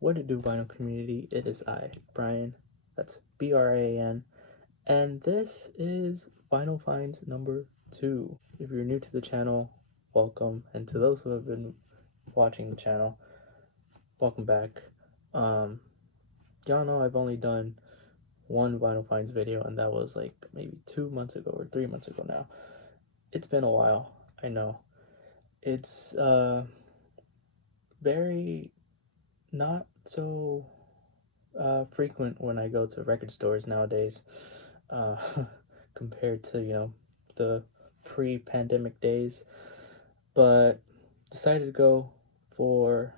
What it do, vinyl community? It is I, Brian. That's BRAN. And this is Vinyl Finds number 2. If you're new to the channel, welcome. And to those who have been watching the channel, welcome back. Y'all know I've only done one Vinyl Finds video, and that was like maybe 2 months ago or 3 months ago now. It's been a while, I know. It's very not so frequent when I go to record stores nowadays, compared to the pre-pandemic days, but decided to go for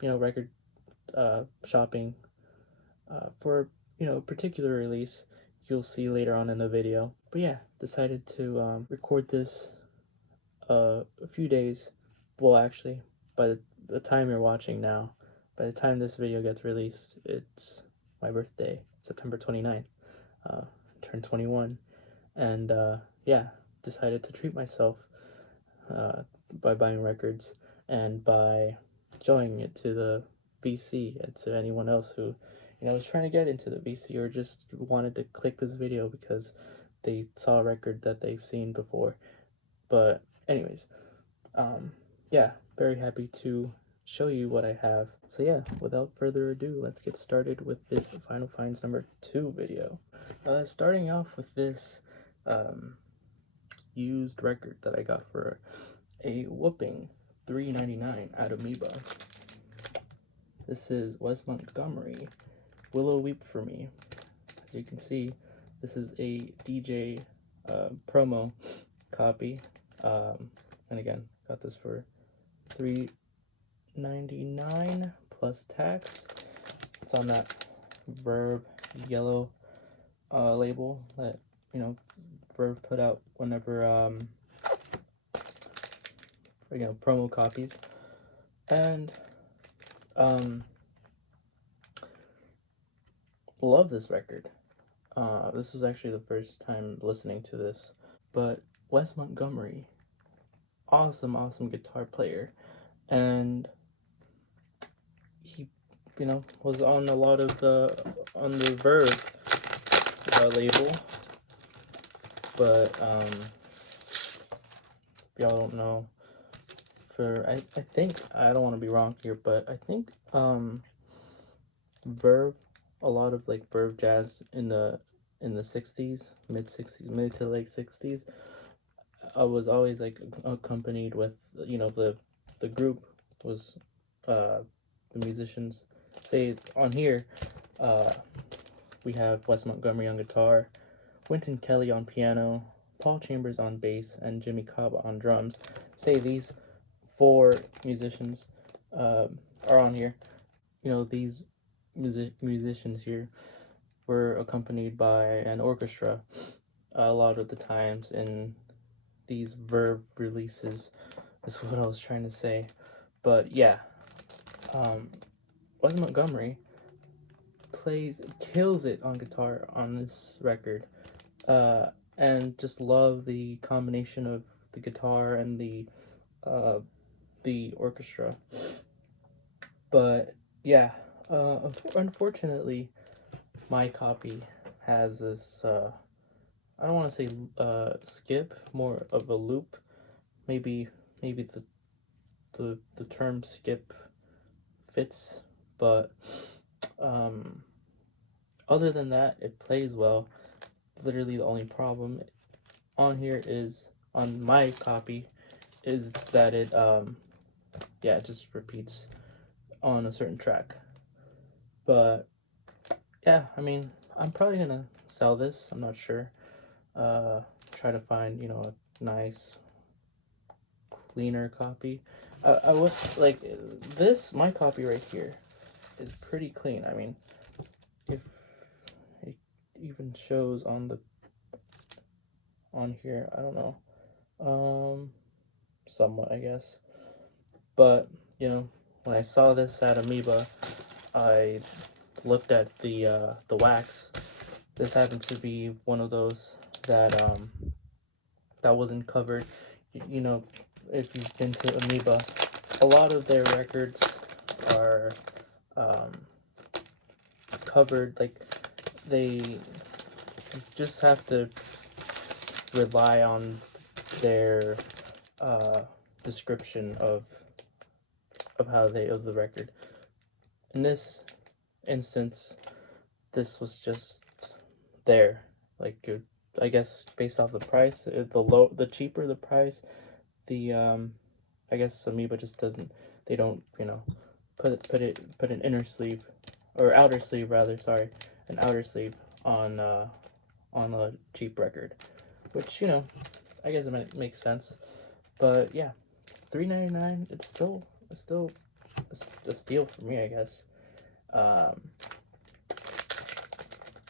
record shopping for a particular release you'll see later on in the video. But yeah, decided to record this a few days, well, actually, by the time you're watching now, by the time this video gets released, it's my birthday, September 29th. Turned 21, and yeah, decided to treat myself by buying records and by showing it to the VC and to anyone else who was trying to get into the VC or just wanted to click this video because they saw a record that they've seen before. But anyways, yeah, very happy to show you what I have. So yeah, without further ado, let's get started with this Vinyl Finds number 2 video. Starting off with this used record that I got for a whooping $3.99 at Amoeba. This is Wes Montgomery, Willow Weep for Me. As you can see, this is a DJ promo copy, and again, got this for $3.99 plus tax. It's on that Verve yellow label that Verve put out whenever promo copies. And love this record. This was actually the first time listening to this, but Wes Montgomery, awesome guitar player, and he was on a lot of on the Verve label. But if y'all don't know, I think, I don't want to be wrong here, but I think Verve, a lot of like Verve jazz in the 60s, mid to late 60s, was always like accompanied with the group was the musicians. Say on here we have Wes Montgomery on guitar, Wynton Kelly on piano, Paul Chambers on bass, and Jimmy Cobb on drums. Say these 4 musicians are on here. These musicians here were accompanied by an orchestra a lot of the times in these Verve releases, is what I was trying to say. But yeah, Wes Montgomery kills it on guitar on this record. And just love the combination of the guitar and the orchestra. But yeah, unfortunately, my copy has this I don't want to say skip, more of a loop. Maybe the term skip fits, but other than that, it plays well. Literally the only problem on here is, on my copy, is that it it just repeats on a certain track. But yeah, I mean, I'm probably gonna sell this. I'm not sure. Try to find a nice cleaner copy. I would like this. My copy right here is pretty clean. I mean, if it even shows on here, I don't know, somewhat, I guess. But when I saw this at Amoeba, I looked at the wax. This happens to be one of those that wasn't covered. If you've been to Amoeba, a lot of their records are covered, like they just have to rely on their description of the record. In this instance, this was just there, like I guess based off the price, the cheaper the price, the I guess Amoeba just doesn't, they don't, put an inner sleeve, or outer sleeve rather, sorry, an outer sleeve on a cheap record, which I guess it makes sense. But yeah, $3.99. It's still a steal for me, I guess.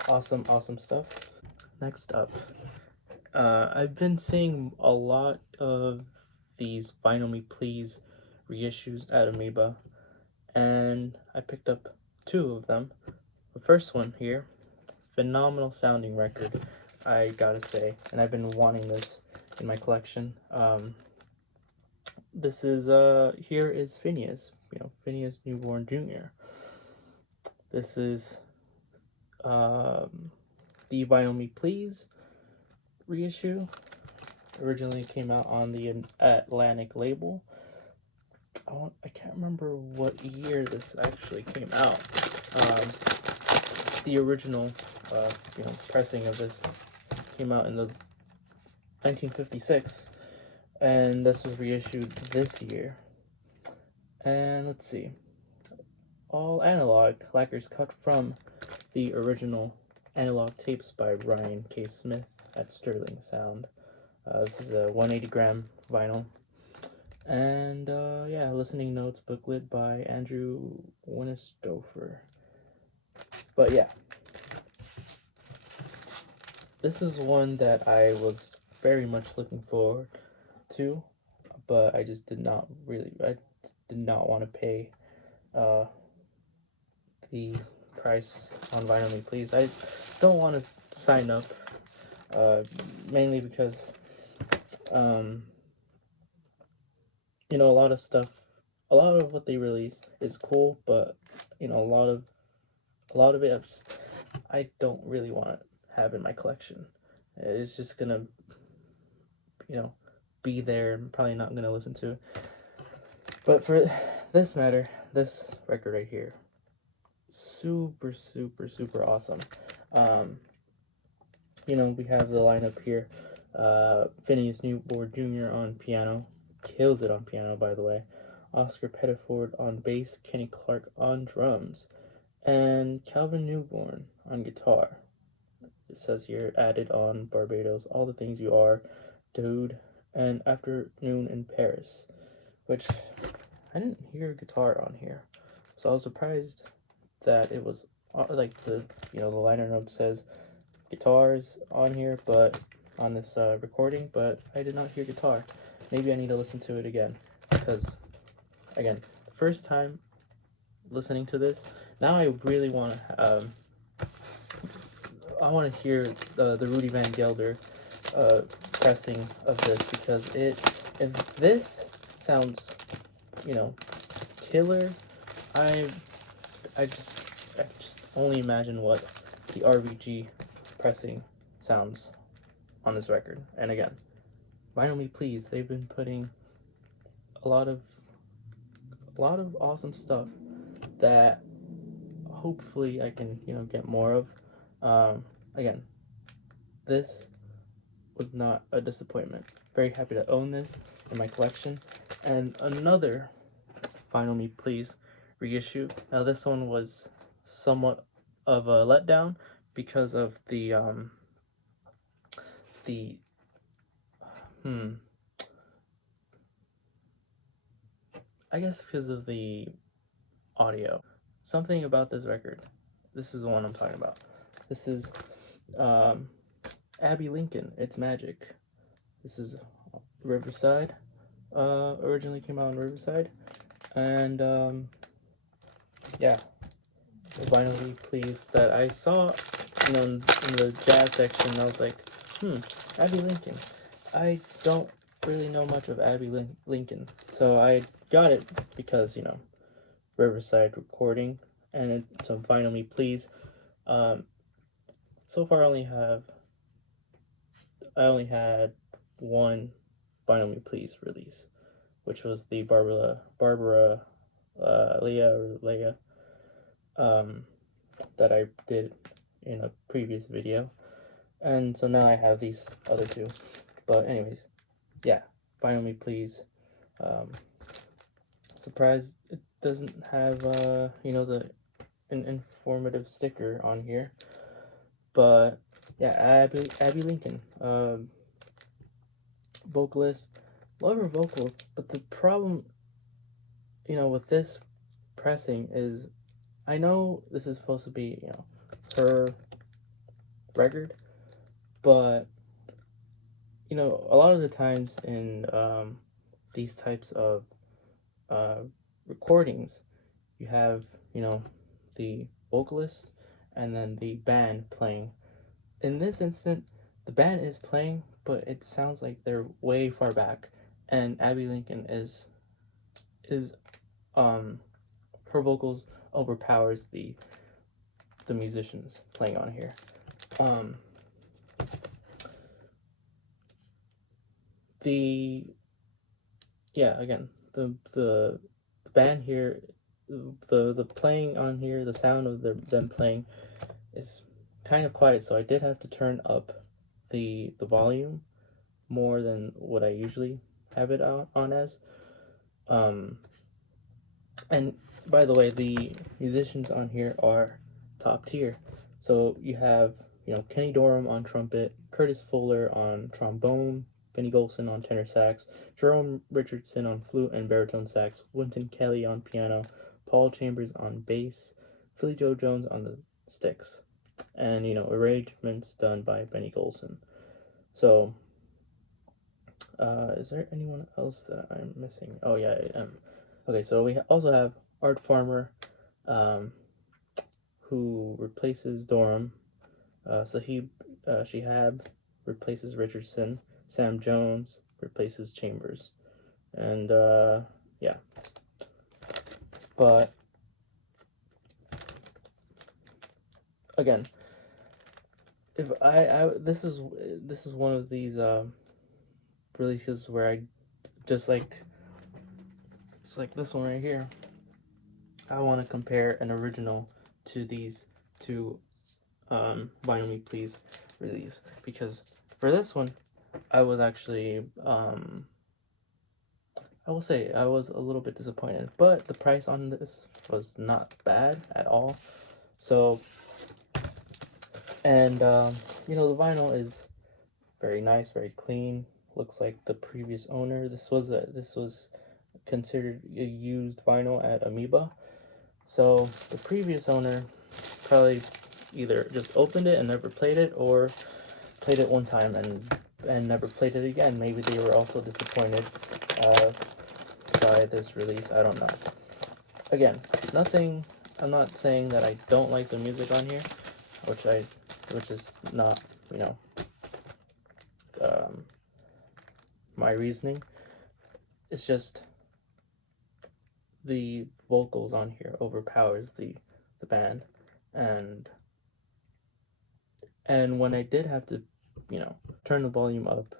Awesome stuff. Next up, I've been seeing a lot of these Vinyl Me Please reissues at Amoeba, and I picked up 2 of them. The first one here, phenomenal sounding record, I gotta say, and I've been wanting this in my collection. This is here is Phineas, Phineas Newborn Jr. This is the Vinyl Me Please reissue. Originally came out on the Atlantic label. I can't remember what year this actually came out. The original pressing of this came out in the 1956, and this was reissued this year. And let's see, all analog, lacquers cut from the original analog tapes by Ryan K. Smith at Sterling Sound. This is a 180 gram vinyl. And yeah, listening notes booklet by Andrew Winnestofer. But yeah, this is one that I was very much looking forward to, but I just did not want to pay the price on Vinyl Me Please. I don't want to sign up, mainly because a lot of what they release is cool, but a lot of it I don't really want to have in my collection. It's just gonna be there. I'm probably not gonna listen to it. But for this matter, this record right here, super awesome. We have the lineup here. Phineas Newborn Jr. on piano, kills it on piano, by the way. Oscar Pettiford on bass, Kenny Clark on drums, and Calvin Newborn on guitar. It says here, added on Barbados, All the Things You Are, Dude, and Afternoon in Paris, which I didn't hear guitar on here, so I was surprised that it was like the liner note says guitars on here, but on this recording, but I did not hear guitar. Maybe I need to listen to it again, because again, first time listening to this, now I really want to I want to hear the Rudy Van Gelder pressing of this, because if this sounds killer, I just only imagine what the RVG pressing sounds on this record. And again, Vinyl Me Please, they've been putting a lot of awesome stuff that hopefully I can get more of. Again, this was not a disappointment. Very happy to own this in my collection. And another Vinyl Me Please reissue. Now this one was somewhat of a letdown because of the I guess because of the audio. Something about this record. This is the one I'm talking about. This is Abby Lincoln, It's Magic. This is Riverside. Originally came out in Riverside. And yeah, Vinyl Me Please that I saw in the jazz section. I was like, Abby Lincoln. I don't really know much of Abby Lincoln, so I got it because Riverside recording, and it's a Vinyl Me Please. So far I only had one Vinyl Me Please release, which was the Barbara Leah that I did in a previous video, and so now I have these other two. But anyways, yeah, Vinyl Me Please. Um, Surprised it doesn't have the an informative sticker on here, but yeah, Abby Lincoln, vocalist, love her vocals, but the problem, with this pressing is, I know this is supposed to be, her record, but a lot of the times in these types of uh, recordings, you have the vocalist and then the band playing. In this instant, the band is playing, but it sounds like they're way far back, and Abby Lincoln is her vocals overpowers the musicians playing on here. Again, the band here, the playing on here, the sound of them playing is kind of quiet, so I did have to turn up the volume more than what I usually have it on as. And by the way, the musicians on here are top tier. So you have, Kenny Dorham on trumpet, Curtis Fuller on trombone, Benny Golson on tenor sax, Jerome Richardson on flute and baritone sax, Wynton Kelly on piano, Paul Chambers on bass, Philly Joe Jones on the sticks, and arrangements done by Benny Golson. So, is there anyone else that I'm missing? Oh yeah, I am. Okay, so we also have Art Farmer, who replaces Dorham. Sahib Shihab replaces Richardson. Sam Jones replaces Chambers. And yeah. But again, if this is one of these releases where I just it's like this one right here. I want to compare an original to these two Vinyl Me Please release, because for this one I was actually I will say I was a little bit disappointed, but the price on this was not bad at all. So, and the vinyl is very nice, very clean. Looks like the previous owner. This was considered a used vinyl at Amoeba. So the previous owner probably either just opened it and never played it, or played it one time and never played it again. Maybe they were also disappointed by this release. I don't know. Again, I'm not saying that I don't like the music on here, which is not my reasoning. It's just the vocals on here overpowers the band, and when I did have to turn the volume up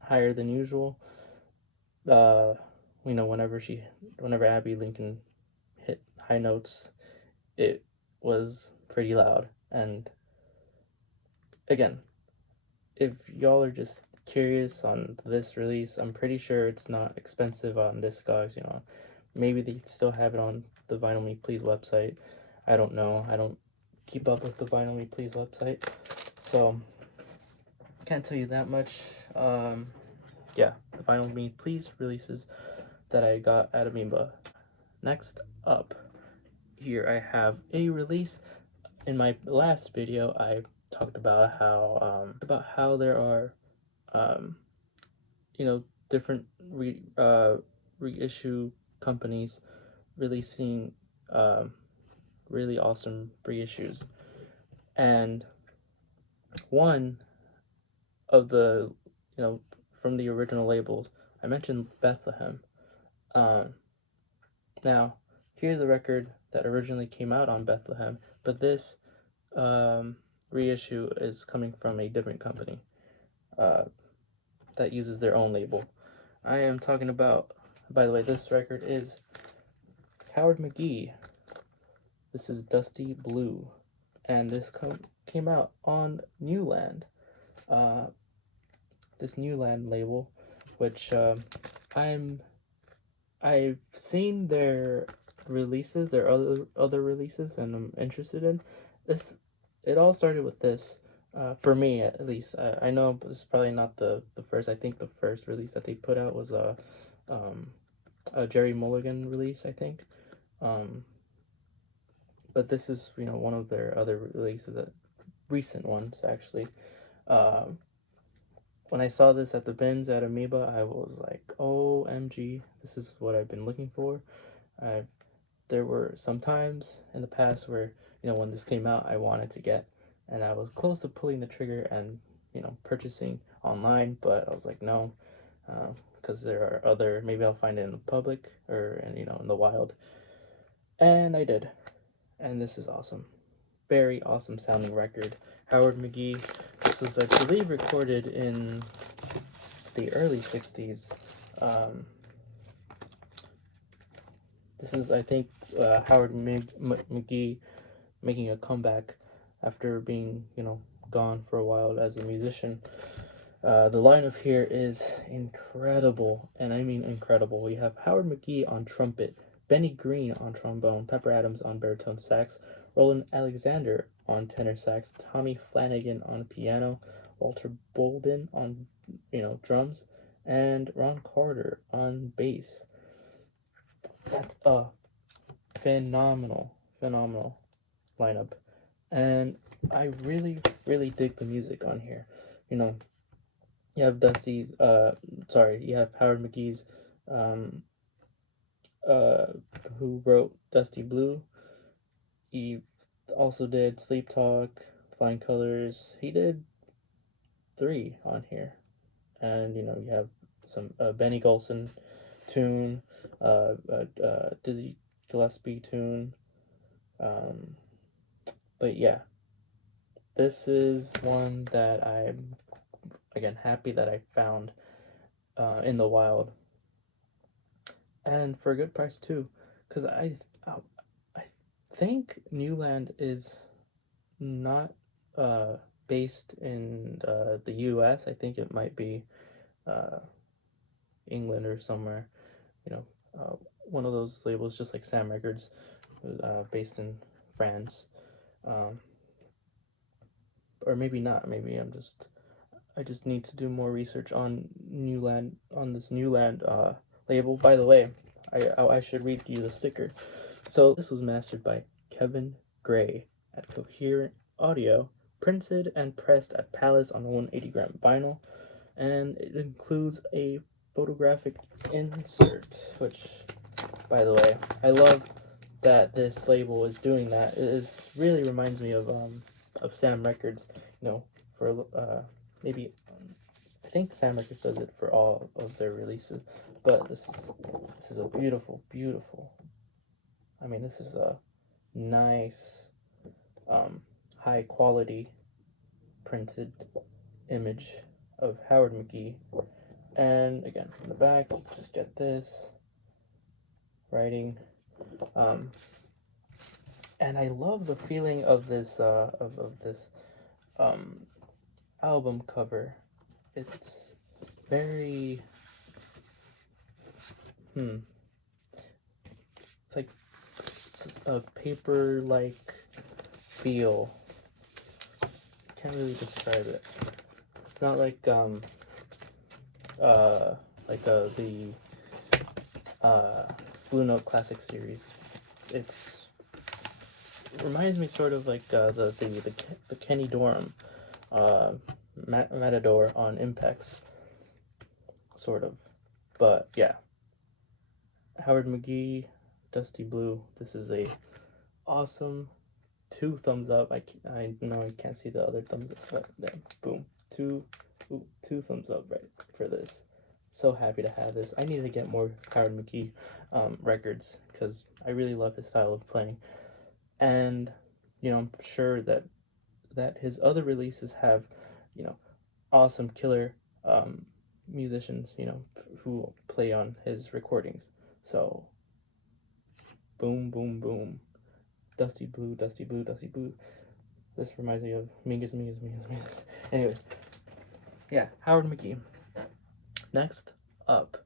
higher than usual, whenever Abby Lincoln hit high notes, it was pretty loud. And again, if y'all are just curious on this release, I'm pretty sure it's not expensive on Discogs. Maybe they still have it on the Vinyl Me Please website. I don't know. I don't keep up with the Vinyl Me Please website, so can't tell you that much. Yeah, the Vinyl Me Please releases that I got at Amoeba. Next up, here I have a release. In my last video, I talked about how there are different reissue companies releasing really awesome reissues, and one of the from the original labels, I mentioned Bethlehem. Now here's a record that originally came out on Bethlehem, but this reissue is coming from a different company that uses their own label. I am talking about, by the way, this record is Howard McGee. This is Dusty Blue, and this came out on Newland. This Newland label, which I've seen their releases, their other releases, and I'm interested in this. It all started with this, for me at least. I know this is probably not the first. I think the first release that they put out was a Jerry Mulligan release, I think. But this is, one of their other releases, recent ones actually. When I saw this at the bins at Amoeba, I was like, OMG, this is what I've been looking for. There were some times in the past where, when this came out, I wanted to get, and I was close to pulling the trigger and, purchasing online, but I was like, no, because there are other, maybe I'll find it in the public or, in the wild. And I did. And this is awesome. Very awesome sounding record. Howard McGee. This was, I believe, recorded in the early 60s. This is, I think, Howard McGee making a comeback after being, gone for a while as a musician. The lineup here is incredible, and I mean incredible. We have Howard McGee on trumpet, Benny Green on trombone, Pepper Adams on baritone sax, Roland Alexander on tenor sax, Tommy Flanagan on piano, Walter Bolden on, drums, and Ron Carter on bass. That's a phenomenal lineup, and I really dig the music on here. You have you have Howard McGee's, who wrote Dusty Blue. He also did Sleep Talk, Flying Colors. He did 3 on here. And, you have some Benny Golson tune, Dizzy Gillespie tune. But yeah, this is one that I'm, again, happy that I found in the wild. And for a good price too, because I think Newland is not based in the US. I think it might be England or somewhere, one of those labels, just like Sam Records, based in France, or maybe not. Maybe I just need to do more research on this Newland label. By the way, I should read you the sticker. So this was mastered by Kevin Gray at Coherent Audio, printed and pressed at Palace on 180-gram vinyl, and it includes a photographic insert, which, by the way, I love that this label is doing that. It really reminds me of Sam Records, for maybe, I think Sam Records does it for all of their releases, but this is a beautiful, this is a nice, high quality printed image of Howard McGee. And again, from the back, you just get this writing. And I love the feeling of this album cover. It's very it's like a paper-like feel. Can't really describe it. It's not like the Blue Note Classic series. It reminds me sort of like the Kenny Dorham Matador on Impex, sort of. But yeah, Howard McGee, Dusty Blue. This is a awesome 2 thumbs up. I know I can't see the other thumbs up, but then boom, 2 thumbs up right for this. So happy to have this. I need to get more Howard McGee records because I really love his style of playing, and I'm sure that that his other releases have, awesome killer musicians, who play on his recordings. So, boom, boom, boom. Dusty Blue, Dusty Blue, Dusty Blue. This reminds me of Mingus. Anyway, yeah, Howard McGee. Next up,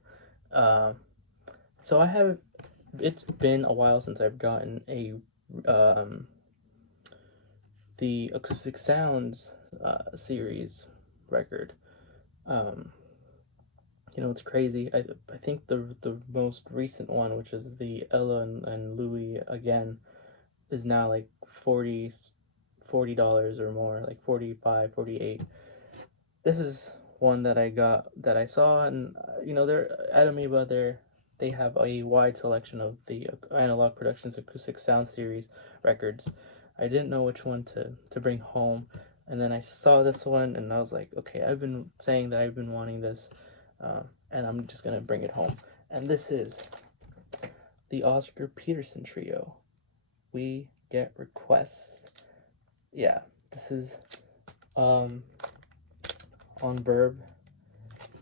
so it's been a while since I've gotten the Acoustic Sounds series record. It's crazy. I think the most recent one, which is the Ella and Louis again, is now like $40 or more, like 45, 48. This is one that I saw, and they're at Amoeba. They have a wide selection of the Analog Productions Acoustic Sound Series records. I didn't know which one to bring home, and then I saw this one, and I was like, okay, I've been saying that I've been wanting this, and I'm just gonna bring it home. And this is the Oscar Peterson Trio. We Get Requests. Yeah, this is on Burb,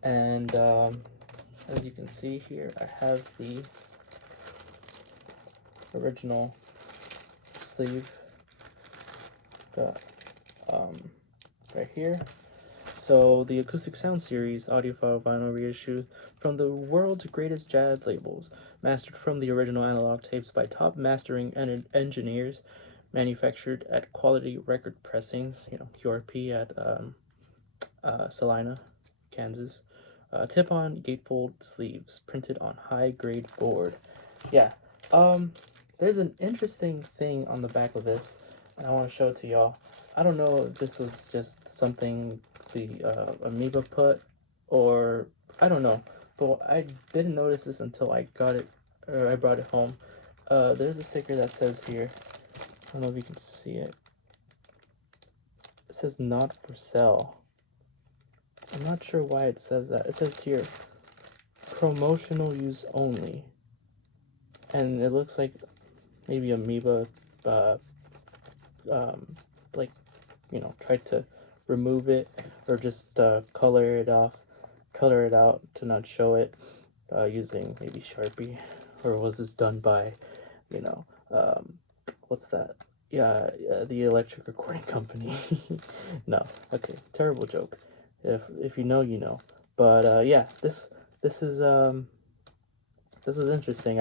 and as you can see here, I have the original sleeve right here. So the Acoustic Sound Series audiophile vinyl reissue from the world's greatest jazz labels, mastered from the original analog tapes by top mastering engineers, manufactured at Quality Record Pressings, QRP at Salina, Kansas. Tip-on gatefold sleeves, printed on high-grade board. Yeah, there's an interesting thing on the back of this, and I want to show it to y'all. I don't know if this was just something the Amoeba put, or I don't know, but I didn't notice this until I got it, or I brought it home. There's a sticker that says here, I don't know if you can see it. It says not for sale. I'm not sure why it says that. It says here, promotional use only. And it looks like maybe Amoeba, tried to remove it, or just color it out to not show it, using maybe Sharpie, or was this done by, what's that? Yeah, the electric recording company. No, okay, terrible joke. If you know, you know. But yeah, this is interesting.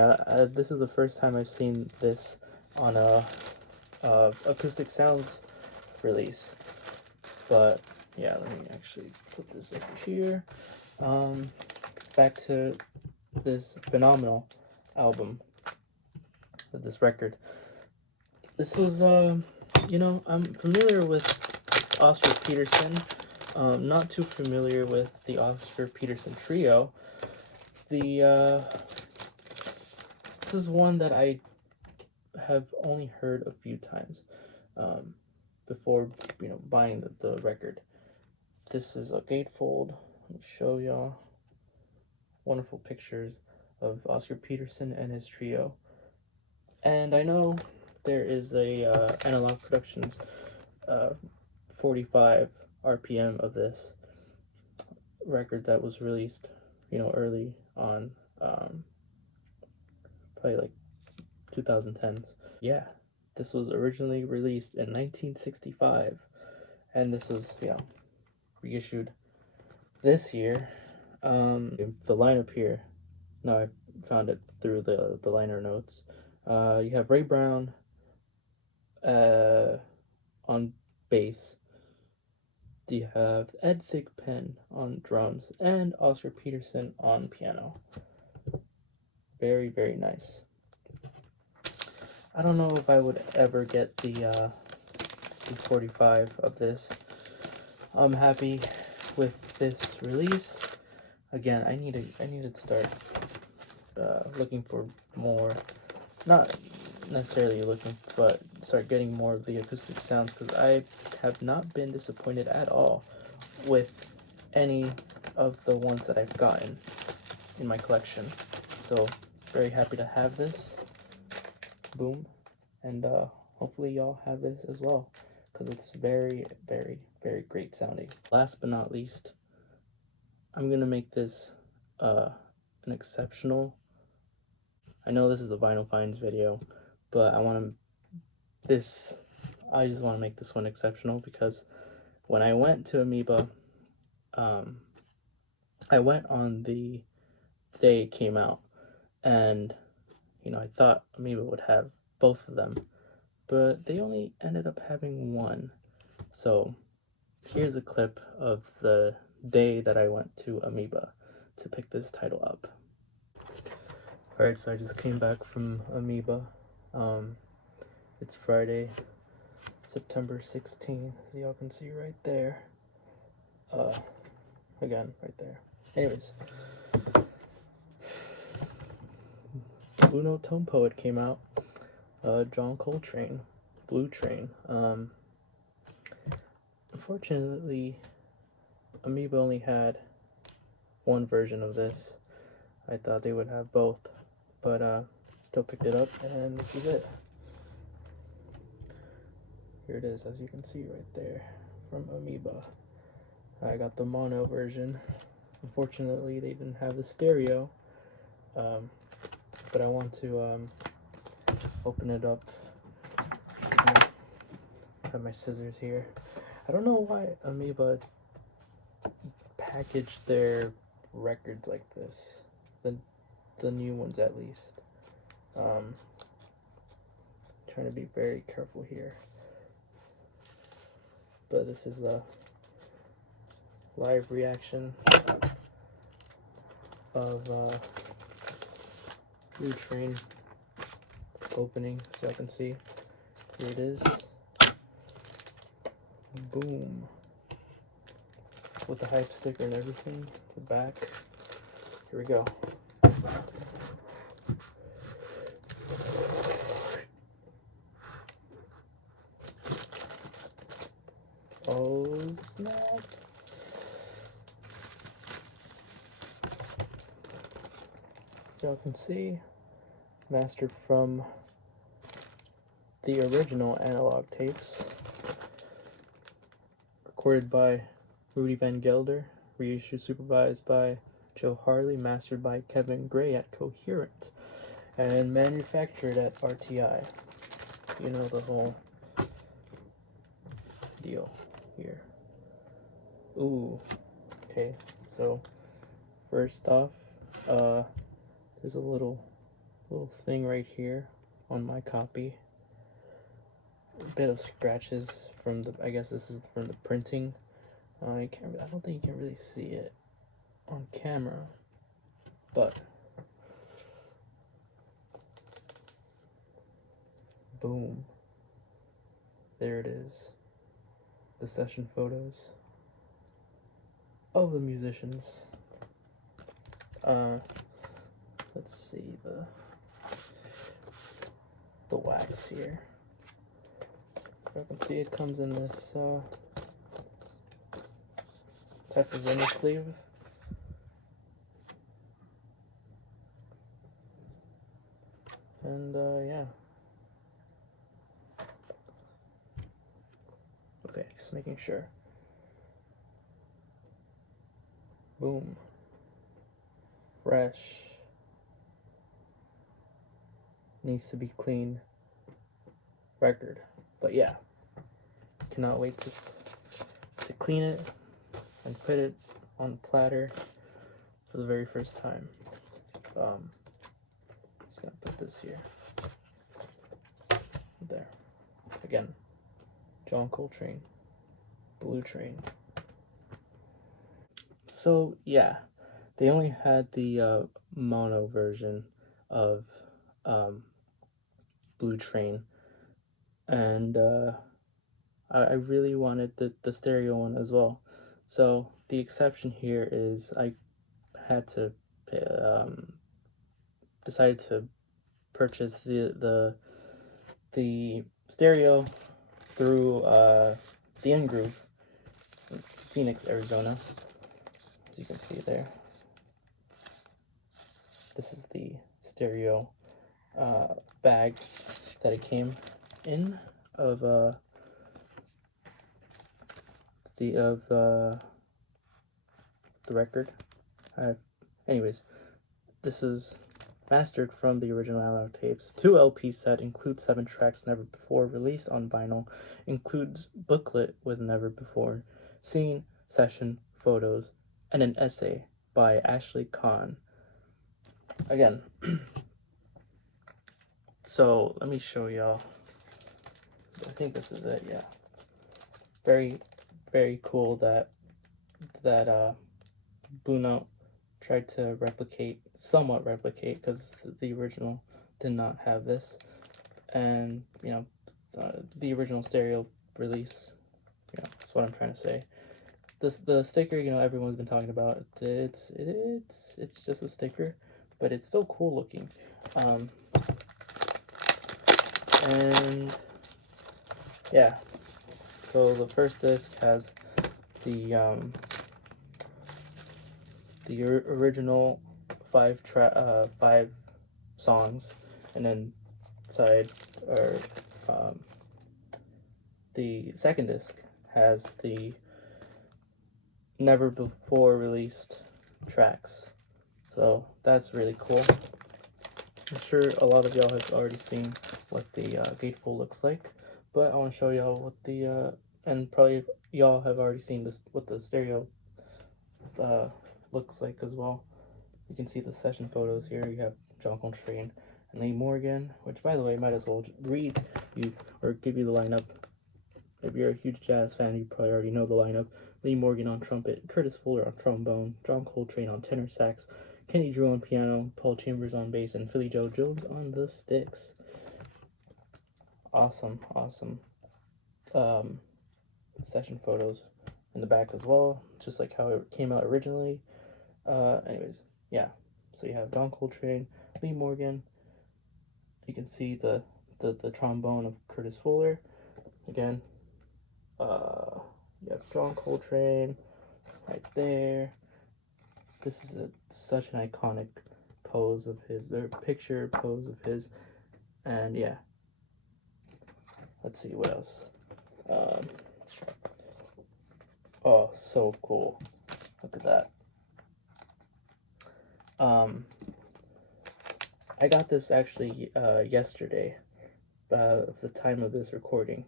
This is the first time I've seen this on a Acoustic Sounds release. But yeah, let me actually put this over here. Back to this phenomenal album, this record. This was I'm familiar with Oscar Peterson. Not too familiar with the Oscar Peterson Trio. This is one that I have only heard a few times before buying the record. This is a gatefold. Let me show y'all. Wonderful pictures of Oscar Peterson and his trio. And I know there is a Analog Productions 45 RPM of this record that was released, early on, probably like 2010s. Yeah, this was originally released in 1965, and this was, reissued this year. The lineup here, now I found it through the liner notes. You have Ray Brown on bass. You have Ed Thigpen on drums, and Oscar Peterson on piano. Very, very nice. I don't know if I would ever get the 45 of this. I'm happy with this release. Again, I need to start looking for more. Not necessarily looking, but start getting more of the acoustic sounds, because I have not been disappointed at all with any of the ones that I've gotten in my collection. So very happy to have this. Boom. And hopefully y'all have this as well. because it's very, very, very great sounding. Last but not least, I'm gonna make this an exceptional. I know this is a Vinyl Finds video, but I just want to make this one exceptional because when I went to Amoeba, I went on the day it came out, and I thought Amoeba would have both of them, but they only ended up having one. So here's a clip of the day that I went to Amoeba to pick this title up. Alright, so I just came back from Amoeba. It's Friday, September 16th, as y'all can see right there. Again, right there. Anyways, Bruno Tempo it came out. John Coltrane, Blue Train. Unfortunately, Amoeba only had one version of this. I thought they would have both, but still picked it up, and this is it. Here it is, as you can see right there, from Amoeba. I got the mono version. Unfortunately, they didn't have the stereo, but I want to open it up. I have my scissors here. I don't know why Amoeba packaged their records like this, the new ones at least. Trying to be very careful here, but this is a live reaction of Blue Train opening, so I can see. Here it is. Boom. With the hype sticker and everything. The back. Here we go. Oh snap. Y'all can see, mastered from the original analog tapes, recorded by Rudy Van Gelder, reissue supervised by Joe Harley, mastered by Kevin Gray at Coherent, and manufactured at RTI. You know the whole deal here. Ooh, okay, so first off, there's a little thing right here on my copy. A bit of scratches from the, I guess this is from the printing. I don't think you can really see it on camera, but boom, there it is. The session photos of the musicians. Let's see the wax here. You can see it comes in this type of inner sleeve. And yeah. Okay, just making sure. Boom. Fresh. Needs to be clean record. But yeah, cannot wait to clean it and put it on the platter for the very first time. Just gonna put this here. There. Again, John Coltrane, Blue Train. So yeah, they only had the mono version of Blue Train, and I really wanted the stereo one as well. So the exception here is I had to decided to purchase the stereo through the N Groove in Phoenix, Arizona. As you can see there, this is the stereo bag that it came in of the record. Anyways, this is mastered from the original analog tapes. 2 LP set, includes 7 tracks never before released on vinyl, includes booklet with never before seen session photos, and an essay by Ashley Kahn. Again, so let me show y'all. I think this is it. Yeah, very, very cool that Bruno tried to somewhat replicate, because the original did not have this, and the original stereo release. That's what I'm trying to say. The sticker, everyone's been talking about. It's just a sticker, but it's still cool looking. And yeah, so the first disc has the original 5 songs, and then the second disc has the never before released tracks. So that's really cool. I'm sure a lot of y'all have already seen what the gatefold looks like, but I want to show y'all what the and probably y'all have already seen this, what the stereo looks like as well. You can see the session photos here. You have John Coltrane and Lee Morgan, which, by the way, might as well read you or give you the lineup. If you're a huge jazz fan, you probably already know the lineup. Lee Morgan on trumpet, Curtis Fuller on trombone, John Coltrane on tenor sax, Kenny Drew on piano, Paul Chambers on bass, and Philly Joe Jones on the sticks. Awesome. Session photos in the back as well, just like how it came out originally. Anyways, yeah. So you have John Coltrane, Lee Morgan. You can see the trombone of Curtis Fuller. Again, you have John Coltrane right there. This is such an iconic pose of his, or picture pose of his, and yeah. Let's see what else. Oh, so cool! Look at that. I got this actually yesterday, the time of this recording,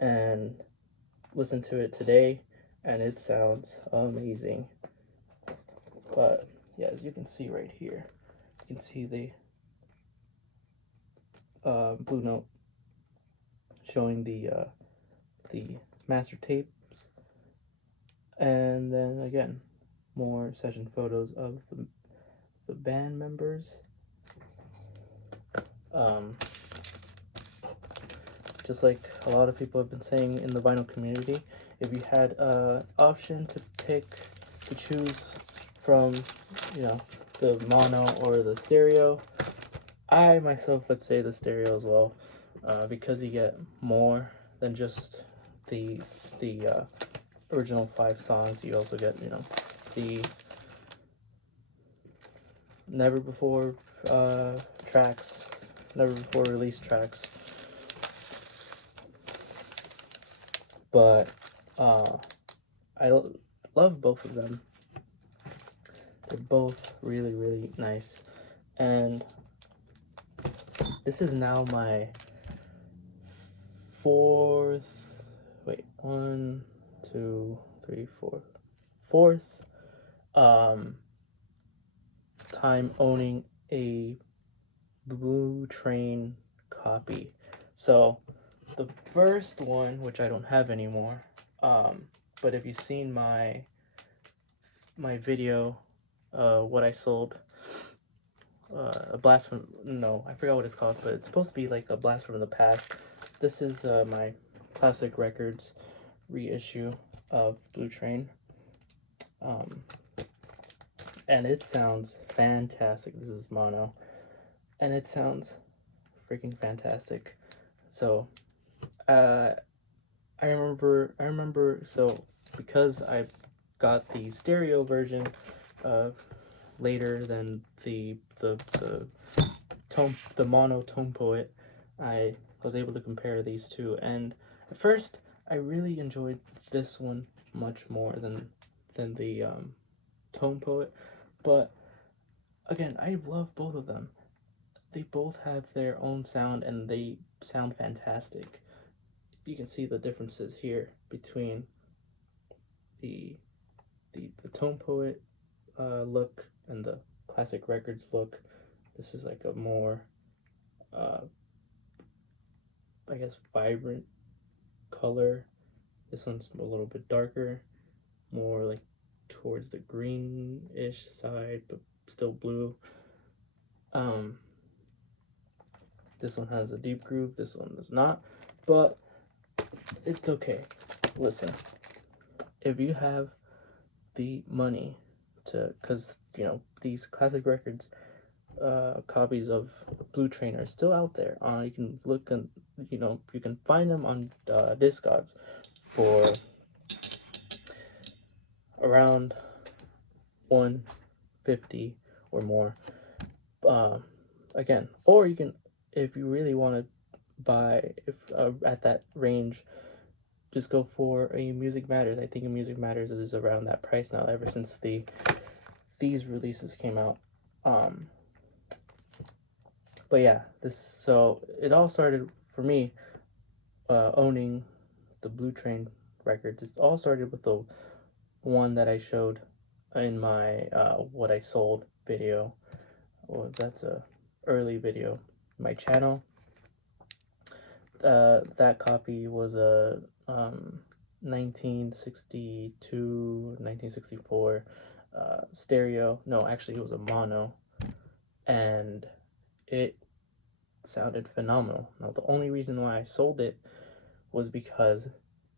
and listened to it today, and it sounds amazing. But yeah, as you can see right here, you can see the Blue Note showing the master tapes, and then again more session photos of the band members. Just like a lot of people have been saying in the vinyl community, if you had an option to choose from, the mono or the stereo, I myself would say the stereo as well, because you get more than just the original 5 songs. You also get, the never before tracks, never before released tracks. But I love both of them. They're both really, really nice. And this is now my fourth time owning a Blue Train copy. So the first one, which I don't have anymore, but if you've seen my video, what I sold, a blast from, no, I forgot what it's called, but it's supposed to be like a blast from the past. This is my Classic Records reissue of Blue Train, and it sounds fantastic. This is mono, and it sounds freaking fantastic. So I remember, so because I got the stereo version later than the mono Tone Poet, I was able to compare these two, and at first I really enjoyed this one much more than the Tone Poet. But again, I love both of them. They both have their own sound and they sound fantastic. You can see the differences here between the Tone Poet look and the Classic Records look. This is like a more I guess vibrant color. This one's a little bit darker, more like towards the greenish side, but still blue. This one has a deep groove, this one does not, but it's okay. Listen, if you have the money to, because you know these Classic Records copies of Blue Train are still out there. You can look and you can find them on Discogs for around $150 or more. Again, or you can, if you really want to buy, if at that range, just go for a Music Matters. I think a Music Matters is around that price now, ever since these releases came out. But yeah, so it all started for me owning the Blue Train records. It all started with the one that I showed in my what I sold video. Well, that's a early video. My channel. That copy was a 1962, 1964 stereo. No, actually, it was a mono, and it sounded phenomenal. Now, the only reason why I sold it was because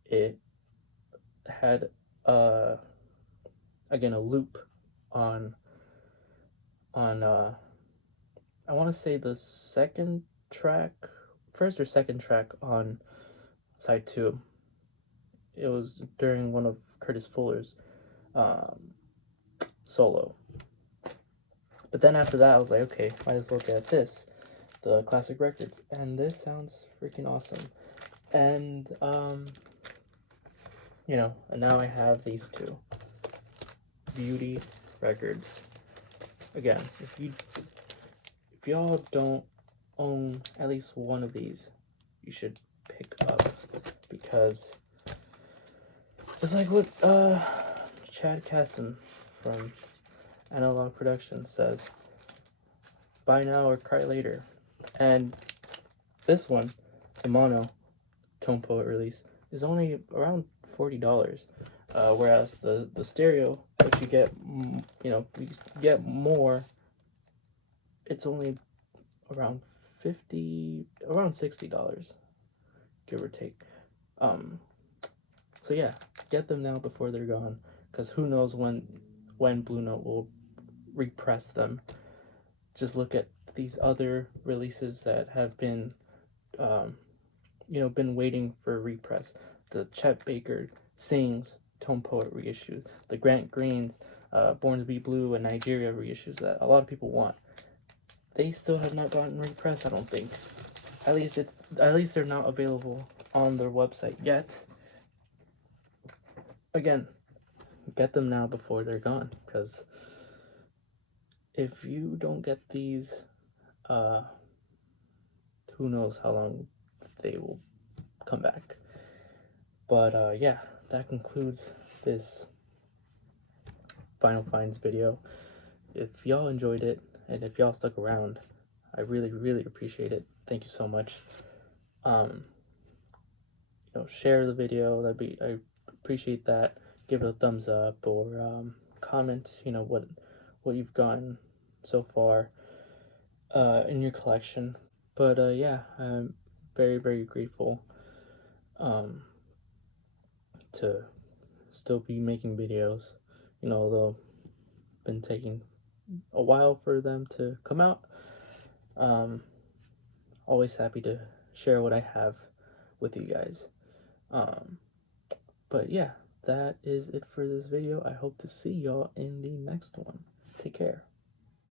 it had again a loop on I want to say the first or second track on side 2. It was during one of Curtis Fuller's solo. But then after that, I was like, okay, might as well get this, the Classic Records, and this sounds freaking awesome. And and now I have these two beauty records. Again, if y'all don't own at least one of these, you should pick up, because it's like what Chad Casson from Analog Production says, buy now or cry later. And this one, the mono Tone Poet release, is only around $40, whereas the stereo, which you get, you get more, it's only around $60, give or take. So yeah, get them now before they're gone, because who knows when Blue Note will repress them. Just look at these other releases that have been been waiting for repress. The Chet Baker Sings Tone Poet reissues, the Grant Green's Born to Be Blue and Nigeria reissues that a lot of people want. They still have not gotten repressed, I don't think. At least they're not available on their website yet. Again, get them now before they're gone, because if you don't get these, who knows how long they will come back. But yeah, that concludes this Final Finds video. If y'all enjoyed it, and if y'all stuck around, I really, really appreciate it. Thank you so much. Share the video. I appreciate that. Give it a thumbs up, or comment, what you've gotten so far in your collection. But yeah, I'm very, very grateful to still be making videos, although been taking a while for them to come out. Always happy to share what I have with you guys. But yeah, that is it for this video. I hope to see y'all in the next one. Take care.